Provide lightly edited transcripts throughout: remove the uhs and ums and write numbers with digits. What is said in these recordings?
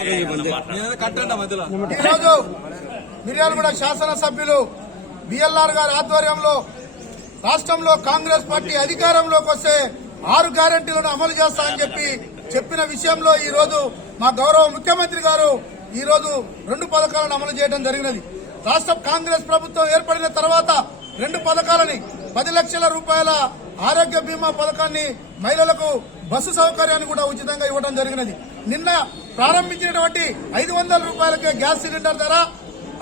ఈరోజు మిర్యాలగూడ శాసనసభ్యులు బిఎల్ఆర్ గారి ఆధ్వర్యంలో రాష్ట్రంలో కాంగ్రెస్ పార్టీ అధికారంలోకి వస్తే 6 గ్యారెంటీలను అమలు చేస్తామని చెప్పిన విషయంలో ఈ రోజు మా గౌరవ ముఖ్యమంత్రి గారు ఈ రోజు 2 పథకాలను అమలు చేయడం జరిగినది. రాష్ట్ర కాంగ్రెస్ ప్రభుత్వం ఏర్పడిన తర్వాత 2 పథకాలని 10 లక్షల రూపాయల ఆరోగ్య బీమా పథకాన్ని, మహిళలకు బస్సు సౌకర్యాన్ని కూడా ఉచితంగా ఇవ్వడం జరిగినది. నిన్న ప్రారంభించినటువంటి 500 రూపాయలకే గ్యాస్ సిలిండర్ ధర,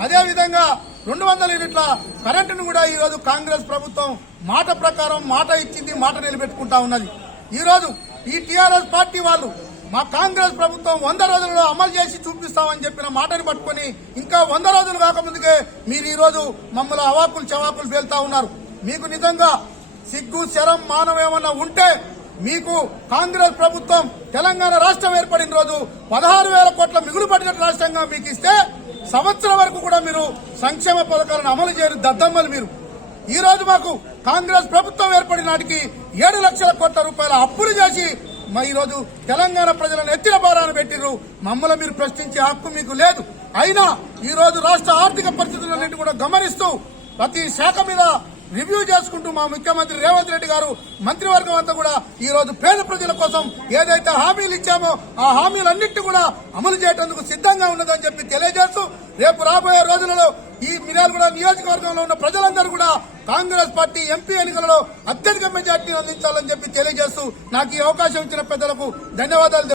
అదేవిధంగా 200 యూనిట్ల కరెంటును కూడా ఈ రోజు కాంగ్రెస్ ప్రభుత్వం మాట ప్రకారం మాట ఇచ్చింది, మాట నిలబెట్టుకుంటా ఉన్నది. ఈ రోజు ఈ టీఆర్ఎస్ పార్టీ వాళ్ళు మా కాంగ్రెస్ ప్రభుత్వం 100 రోజుల్లో అమలు చేసి చూపిస్తామని చెప్పిన మాటని పట్టుకుని ఇంకా 100 రోజులు కాకముందుకే మీరు ఈ రోజు మమ్మల్ని అవాకులు చవాకులు పేలుతా ఉన్నారు. మీకు నిజంగా సిగ్గు శరం మానం ఏమన్నా ఉంటే మీకు కాంగ్రెస్ ప్రభుత్వం తెలంగాణ రాష్ట్రం ఏర్పడిన రోజు 16,000 కోట్ల మిగులు పడినట్టు రాష్ట్రంగా మీకు ఇస్తే సంవత్సరం వరకు కూడా మీరు సంక్షేమ పథకాలను అమలు చేయని దద్దమ్మలు మీరు. ఈ రోజు మాకు కాంగ్రెస్ ప్రభుత్వం ఏర్పడిన నాటికి 7 లక్షల కోట్ల రూపాయల అప్పులు చేసి ఈ రోజు తెలంగాణ ప్రజలను ఎత్తిన భారాన్ని పెట్టిర్రు. మమ్మల్ని మీరు ప్రశ్నించే హక్కు మీకు లేదు. అయినా ఈ రోజు రాష్ట్ర ఆర్థిక పరిస్థితులన్నింటి కూడా గమనిస్తూ ప్రతి శాఖ మీద రివ్యూ చేసుకుంటూ మా ముఖ్యమంత్రి రేవంత్ రెడ్డి గారు, మంత్రివర్గం అంతా కూడా ఈ రోజు పేద ప్రజల కోసం ఏదైతే హామీలు ఇచ్చామో ఆ హామీలన్నింటినీ కూడా అమలు చేయడానికి సిద్ధంగా ఉన్నదని చెప్పి తెలియజేస్తూ రేపు రాబోయే రోజులలో ఈ మిర్యాలగూడ నియోజకవర్గంలో ఉన్న ప్రజలందరూ కూడా కాంగ్రెస్ పార్టీ ఎంపీ ఎన్నికలలో అత్యధిక మెజార్టీని అందించాలని చెప్పి తెలియజేస్తూ నాకు ఈ అవకాశం ఇచ్చిన పెద్దలకు ధన్యవాదాలు.